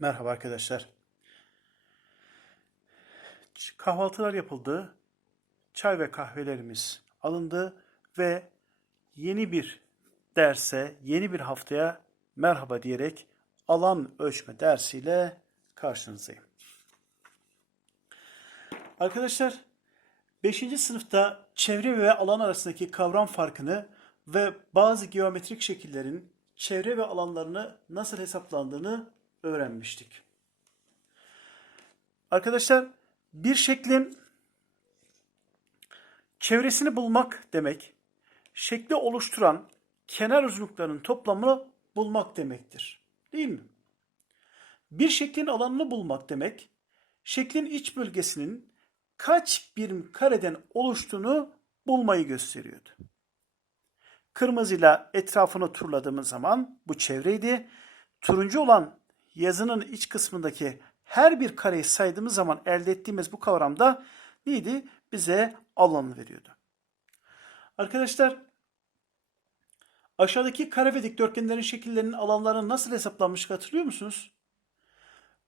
Merhaba arkadaşlar. Kahvaltılar yapıldı. Çay ve kahvelerimiz alındı ve yeni bir derse, yeni bir haftaya merhaba diyerek alan ölçme dersiyle karşınızdayım. Arkadaşlar 5. sınıfta çevre ve alan arasındaki kavram farkını ve bazı geometrik şekillerin çevre ve alanlarını nasıl hesaplandığını öğrenmiştik. Arkadaşlar bir şeklin çevresini bulmak demek, şekli oluşturan kenar uzunluklarının toplamını bulmak demektir. Değil mi? Bir şeklin alanını bulmak demek, şeklin iç bölgesinin kaç birim kareden oluştuğunu bulmayı gösteriyordu. Kırmızıyla etrafını turladığımız zaman bu çevreydi. Turuncu olan yazının iç kısmındaki her bir kareyi saydığımız zaman elde ettiğimiz bu kavramda neydi? Bize alanı veriyordu. Arkadaşlar aşağıdaki kare ve dikdörtgenlerin şekillerinin alanlarını nasıl hesaplanmış hatırlıyor musunuz?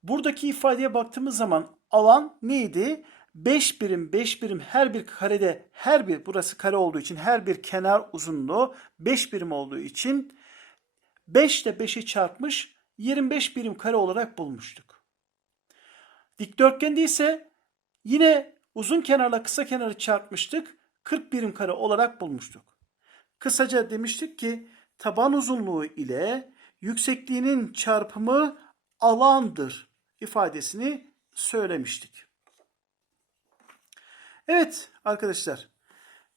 Buradaki ifadeye baktığımız zaman alan neydi? 5 birim 5 birim her bir karede her bir burası kare olduğu için her bir kenar uzunluğu 5 birim olduğu için 5 ile 5'i çarpmış 25 birim kare olarak bulmuştuk. Dikdörtgende ise yine uzun kenarla kısa kenarı çarpmıştık 40 birim kare olarak bulmuştuk. Kısaca demiştik ki taban uzunluğu ile yüksekliğinin çarpımı alandır ifadesini söylemiştik. Evet arkadaşlar.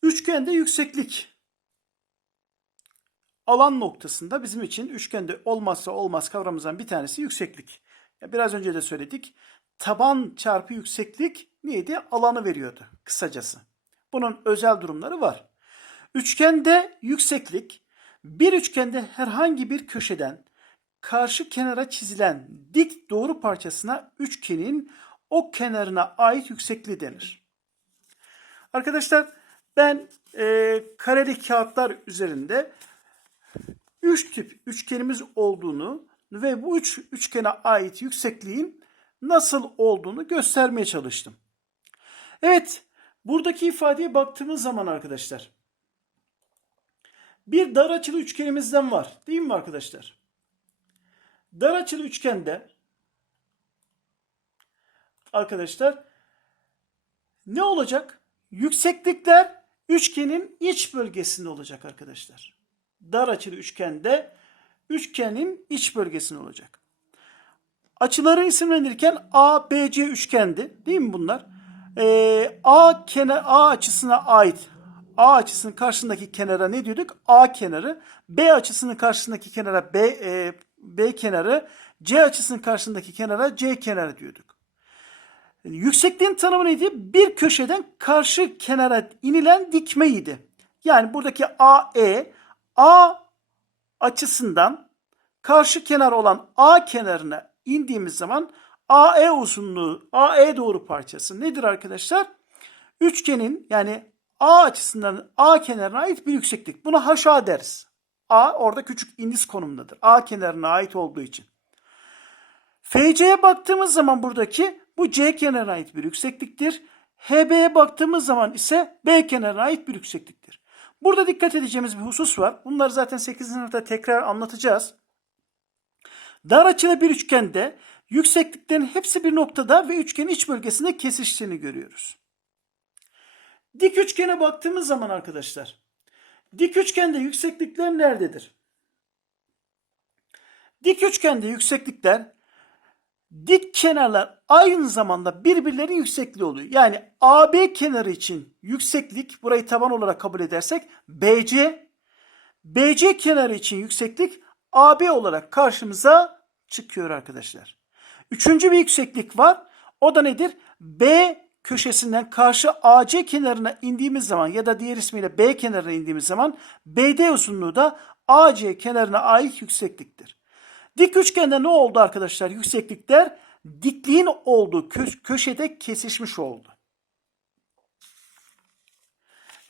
Üçgende yükseklik alan noktasında bizim için üçgende olmazsa olmaz kavramımızdan bir tanesi yükseklik. Biraz önce de söyledik. Taban çarpı yükseklik neydi? Alanı veriyordu kısacası. Bunun özel durumları var. Üçgende yükseklik bir üçgende herhangi bir köşeden karşı kenara çizilen dik doğru parçasına üçgenin o kenarına ait yüksekliği denir. Arkadaşlar ben e, kareli kağıtlar üzerinde üç tip üçgenimiz olduğunu ve bu üç üçgene ait yüksekliğin nasıl olduğunu göstermeye çalıştım. Evet, buradaki ifadeye baktığımız zaman arkadaşlar bir dar açılı üçgenimizden var. Değil mi arkadaşlar? Dar açılı üçgende arkadaşlar ne olacak? Yükseklikler üçgenin iç bölgesinde olacak arkadaşlar. Dar açılı üçgende üçgenin iç bölgesinde olacak. Açıları isimlendirirken A, B, üçgendi. Değil mi bunlar? Ee, A kenar A açısına ait A açısının karşısındaki kenara ne diyorduk? A kenarı. B açısının karşısındaki kenara B e, B kenarı. C açısının karşısındaki kenara C kenarı diyorduk. Yüksekliğin tanımı neydi? Bir köşeden karşı kenara inilen dikmeydi. Yani buradaki AE A açısından karşı kenar olan A kenarına indiğimiz zaman AE uzunluğu, AE doğru parçası nedir arkadaşlar? Üçgenin yani A açısından A kenarına ait bir yükseklik. Buna HA deriz. A orada küçük indis konumundadır. A kenarına ait olduğu için. FC'ye baktığımız zaman buradaki bu C kenarına ait bir yüksekliktir. HB'ye baktığımız zaman ise B kenarına ait bir yüksekliktir. Burada dikkat edeceğimiz bir husus var. Bunları zaten 8. sınıfta tekrar anlatacağız. Dar açılı bir üçgende yüksekliklerin hepsi bir noktada ve üçgenin iç bölgesinde kesiştiğini görüyoruz. Dik üçgene baktığımız zaman arkadaşlar, dik üçgende yükseklikler nerededir? Dik üçgende yükseklikler dik kenarlar aynı zamanda birbirlerinin yüksekliği oluyor. Yani AB kenarı için yükseklik, burayı taban olarak kabul edersek BC, BC kenarı için yükseklik AB olarak karşımıza çıkıyor arkadaşlar. Üçüncü bir yükseklik var. O da nedir? B köşesinden karşı AC kenarına indiğimiz zaman ya da diğer ismiyle B kenarına indiğimiz zaman BD uzunluğu da AC kenarına ait yüksekliktir. Dik üçgende ne oldu arkadaşlar? Yükseklikler dikliğin olduğu kö- köşede kesişmiş oldu.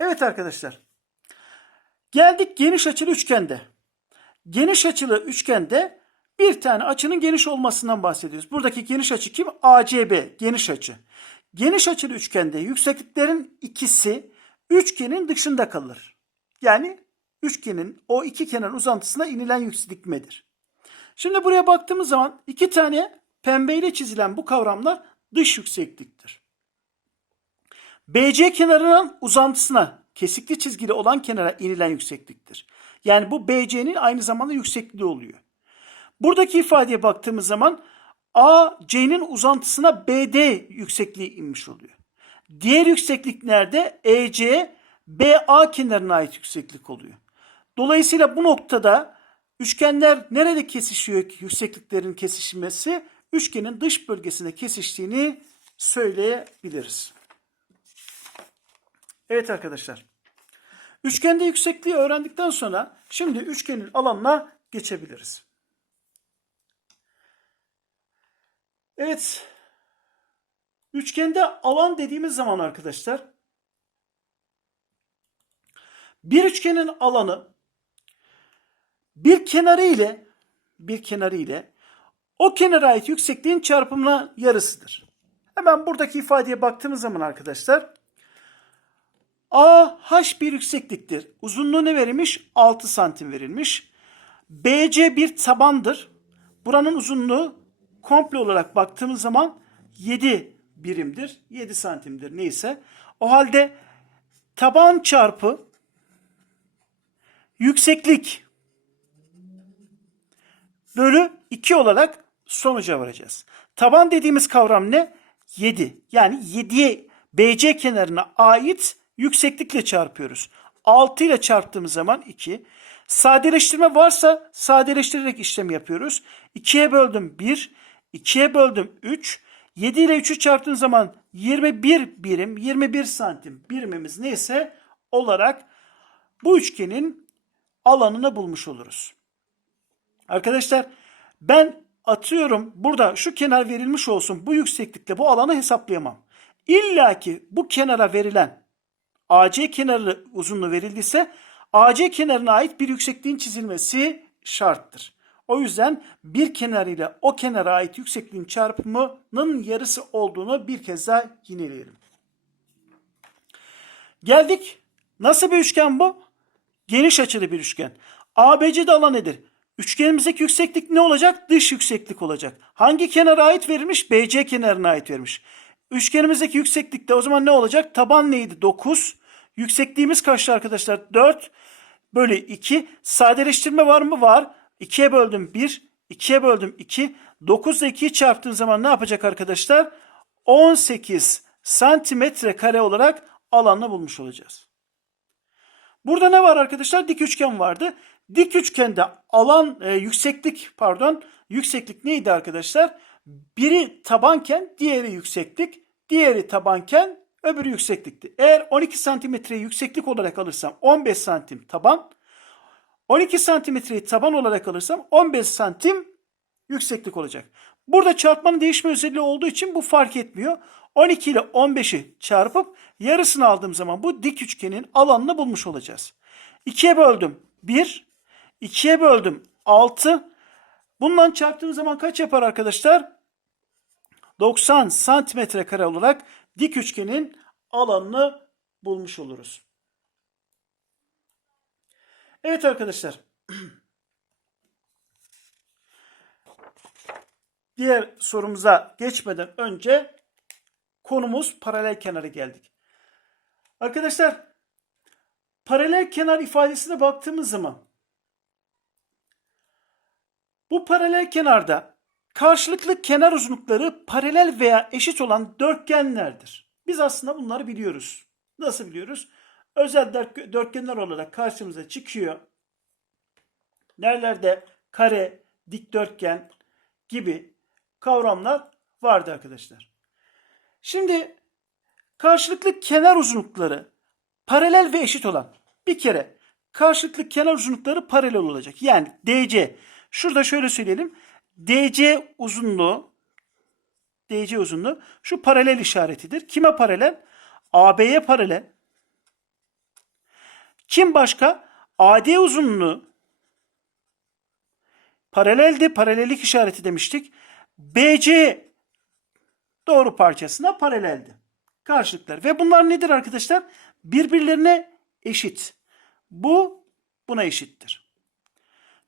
Evet arkadaşlar. Geldik geniş açılı üçgende. Geniş açılı üçgende Bir tane açının geniş olmasından bahsediyoruz. Buradaki geniş açı kim? ACB, geniş açı. Geniş açılı üçgende yüksekliklerin ikisi üçgenin dışında kalır. Yani üçgenin o iki kenar uzantısına inilen yükseklikmedir. Şimdi buraya baktığımız zaman iki tane pembeyle çizilen bu kavramlar dış yüksekliktir. BC kenarının uzantısına kesikli çizgili olan kenara inilen yüksekliktir. Yani bu BC'nin aynı zamanda yüksekliği oluyor. Buradaki ifadeye baktığımız zaman AC'nin uzantısına BD yüksekliği inmiş oluyor. Diğer yükseklik nerede? EC BA kenarına ait yükseklik oluyor. Dolayısıyla bu noktada üçgenler nerede kesişiyor ki yüksekliklerin kesişmesi? Üçgenin dış bölgesinde kesiştiğini söyleyebiliriz. Evet arkadaşlar. Üçgende yüksekliği öğrendikten sonra şimdi üçgenin alanına geçebiliriz. Evet. Üçgende alan dediğimiz zaman arkadaşlar bir üçgenin alanı bir kenarı ile bir kenarı ile o kenara ait yüksekliğin çarpımına yarısıdır. Hemen buradaki ifadeye baktığımız zaman arkadaşlar AH bir yüksekliktir. Uzunluğu ne verilmiş? 6 santim verilmiş. BC bir tabandır. Buranın uzunluğu komple olarak baktığımız zaman 7 birimdir. 7 santimdir neyse. O halde taban çarpı yükseklik bölü 2 olarak sonuca varacağız. Taban dediğimiz kavram ne? 7. Yani 7'ye BC kenarına ait yükseklikle çarpıyoruz. 6 ile çarptığımız zaman 2. Sadeleştirme varsa sadeleştirerek işlem yapıyoruz. 2'ye böldüm 1, 2'ye böldüm 3. 7 ile 3'ü çarptığın zaman 21 birim, 21 santim birimimiz neyse olarak bu üçgenin alanını bulmuş oluruz. Arkadaşlar ben atıyorum burada şu kenar verilmiş olsun bu yükseklikte bu alanı hesaplayamam. İlla ki bu kenara verilen AC kenarı uzunluğu verildiyse AC kenarına ait bir yüksekliğin çizilmesi şarttır. O yüzden bir kenar ile o kenara ait yüksekliğin çarpımının yarısı olduğunu bir kez daha yineleyelim. Geldik. Nasıl bir üçgen bu? Geniş açılı bir üçgen. ABC'de alan nedir? Üçgenimizdeki yükseklik ne olacak? Dış yükseklik olacak. Hangi kenara ait verilmiş? BC kenarına ait verilmiş. Üçgenimizdeki yükseklikte o zaman ne olacak? Taban neydi? 9. Yüksekliğimiz kaçtı arkadaşlar? 4 bölü 2. Sadeleştirme var mı? Var. 2'ye böldüm 1. 2'ye böldüm 2. 9 ile 2'yi çarptığın zaman ne yapacak arkadaşlar? 18 santimetre kare olarak alanını bulmuş olacağız. Burada ne var arkadaşlar? Dik üçgen vardı. Dik üçgende alan e, yükseklik pardon yükseklik neydi arkadaşlar? Biri tabanken diğeri yükseklik, diğeri tabanken öbürü yükseklikti. Eğer 12 santimetreyi yükseklik olarak alırsam 15 santim taban, 12 santimetreyi taban olarak alırsam 15 santim yükseklik olacak. Burada çarpmanın değişme özelliği olduğu için bu fark etmiyor. 12 ile 15'i çarpıp yarısını aldığım zaman bu dik üçgenin alanını bulmuş olacağız. 2'ye böldüm 1, 2'ye böldüm 6. Bundan çarptığım zaman kaç yapar arkadaşlar? 90 santimetre kare olarak dik üçgenin alanını bulmuş oluruz. Evet arkadaşlar. Diğer sorumuza geçmeden önce konumuz paralel kenara geldik. Arkadaşlar paralel kenar ifadesine baktığımız zaman bu paralel kenarda karşılıklı kenar uzunlukları paralel veya eşit olan dörtgenlerdir. Biz aslında bunları biliyoruz. Nasıl biliyoruz? Özel dörtgenler olarak karşımıza çıkıyor. Nerelerde kare, dikdörtgen gibi kavramlar vardı arkadaşlar. Şimdi karşılıklı kenar uzunlukları paralel ve eşit olan bir kere karşılıklı kenar uzunlukları paralel olacak. Yani DC. Şurada şöyle söyleyelim. DC uzunluğu DC uzunluğu şu paralel işaretidir. Kime paralel? AB'ye paralel. Kim başka? AD uzunluğu paraleldi. Paralellik işareti demiştik. BC doğru parçasına paraleldi. Karşılıklar. Ve bunlar nedir arkadaşlar? Birbirlerine eşit. Bu buna eşittir.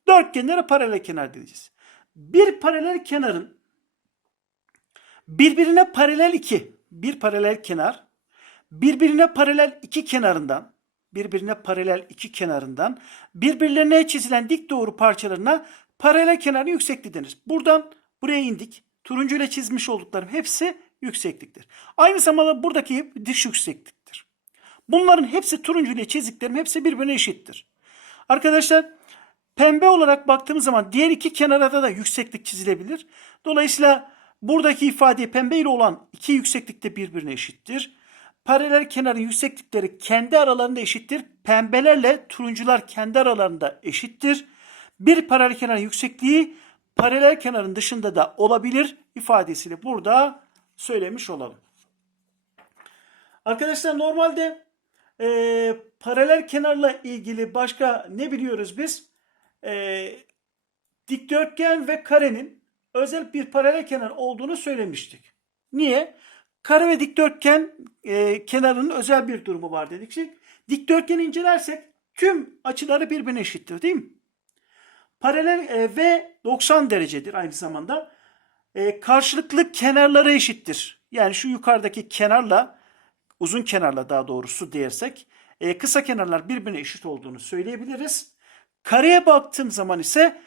Dörtgenlere paralel kenar diyeceğiz. Bir paralel kenarın birbirine paralel iki, bir paralel kenar, birbirine paralel iki kenarından, birbirine paralel iki kenarından, birbirlerine çizilen dik doğru parçalarına paralel kenarın yüksekliği denir. Buradan buraya indik. Turuncu ile çizmiş olduklarım hepsi yüksekliktir. Aynı zamanda buradaki dış yüksekliktir. Bunların hepsi turuncu ile çizdiklerim hepsi birbirine eşittir. Arkadaşlar pembe olarak baktığımız zaman diğer iki kenarda da yükseklik çizilebilir. Dolayısıyla buradaki ifade pembe ile olan iki yükseklik de birbirine eşittir. Paralel kenarın yükseklikleri kendi aralarında eşittir. Pembelerle turuncular kendi aralarında eşittir. Bir paralel kenarın yüksekliği paralel kenarın dışında da olabilir ifadesiyle burada söylemiş olalım. Arkadaşlar normalde e, paralel kenarla ilgili başka ne biliyoruz biz? E, dikdörtgen ve karenin özel bir paralel kenar olduğunu söylemiştik. Niye? Kare ve dikdörtgen e, kenarının özel bir durumu var dedik. Dikdörtgeni incelersek tüm açıları birbirine eşittir değil mi? Paralel e, ve 90 derecedir aynı zamanda. E, karşılıklı kenarları eşittir. Yani şu yukarıdaki kenarla uzun kenarla daha doğrusu dersek e, kısa kenarlar birbirine eşit olduğunu söyleyebiliriz. Kareye baktığım zaman ise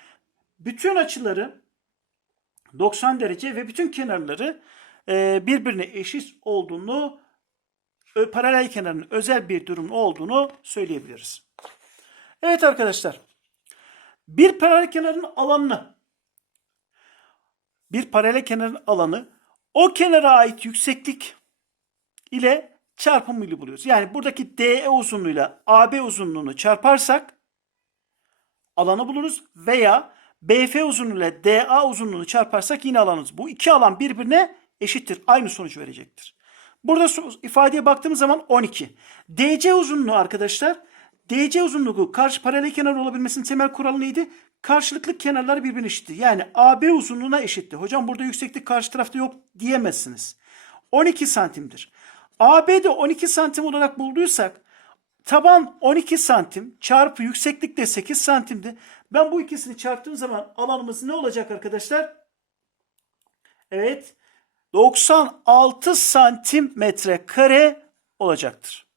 bütün açıları 90 derece ve bütün kenarları e, birbirine eşit olduğunu paralel kenarın özel bir durum olduğunu söyleyebiliriz. Evet arkadaşlar. Bir paralel kenarın alanını bir paralel kenarın alanı o kenara ait yükseklik ile çarpımıyla buluyoruz. Yani buradaki DE uzunluğuyla AB uzunluğunu çarparsak alanı buluruz veya BF uzunluğuyla DA uzunluğunu çarparsak yine alanımız. Bu iki alan birbirine eşittir. Aynı sonuç verecektir. Burada ifadeye baktığımız zaman 12. DC uzunluğu arkadaşlar DC uzunluğu karşı paralel kenar olabilmesinin temel kuralı neydi? Karşılıklı kenarlar birbirine eşitti. Yani AB uzunluğuna eşitti. Hocam burada yükseklik karşı tarafta yok diyemezsiniz. 12 santimdir. AB'de 12 santim olarak bulduysak taban 12 santim çarpı yükseklik de 8 santimdi. Ben bu ikisini çarptığım zaman alanımız ne olacak arkadaşlar? Evet 96 santimetre kare olacaktır.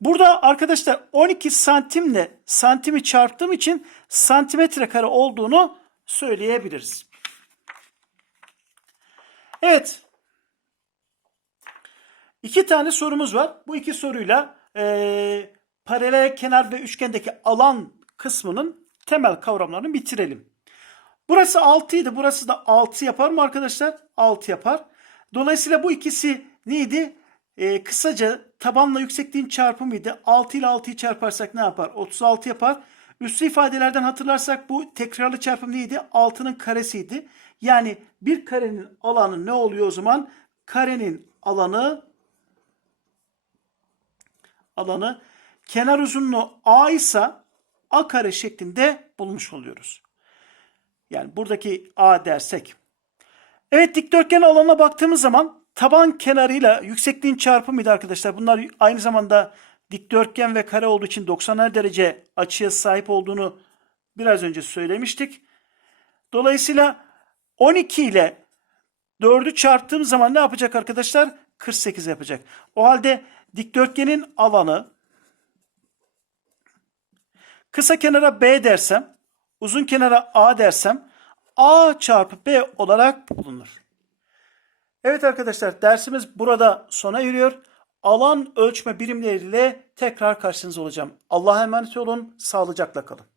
Burada arkadaşlar 12 santimle santimi çarptığım için santimetre kare olduğunu söyleyebiliriz. Evet. İki tane sorumuz var. Bu iki soruyla eee, paralel kenar ve üçgendeki alan kısmının temel kavramlarını bitirelim. Burası 6 idi. Burası da 6 yapar mı arkadaşlar? 6 yapar. Dolayısıyla bu ikisi neydi? Ee, kısaca tabanla yüksekliğin çarpımıydı. 6 ile 6'yı çarparsak ne yapar? 36 yapar. Üslü ifadelerden hatırlarsak bu tekrarlı çarpım neydi? 6'nın karesiydi. Yani bir karenin alanı ne oluyor o zaman? Karenin alanı alanı kenar uzunluğu a ise a kare şeklinde bulmuş oluyoruz. Yani buradaki a dersek. Evet dikdörtgen alanına baktığımız zaman taban kenarıyla yüksekliğin çarpımıydı arkadaşlar. Bunlar aynı zamanda dikdörtgen ve kare olduğu için 90'er derece açıya sahip olduğunu biraz önce söylemiştik. Dolayısıyla 12 ile 4'ü çarptığım zaman ne yapacak arkadaşlar? 48 yapacak. O halde dikdörtgenin alanı kısa kenara B dersem, uzun kenara A dersem A çarpı B olarak bulunur. Evet arkadaşlar dersimiz burada sona eriyor. Alan ölçme birimleriyle tekrar karşınızda olacağım. Allah'a emanet olun. Sağlıcakla kalın.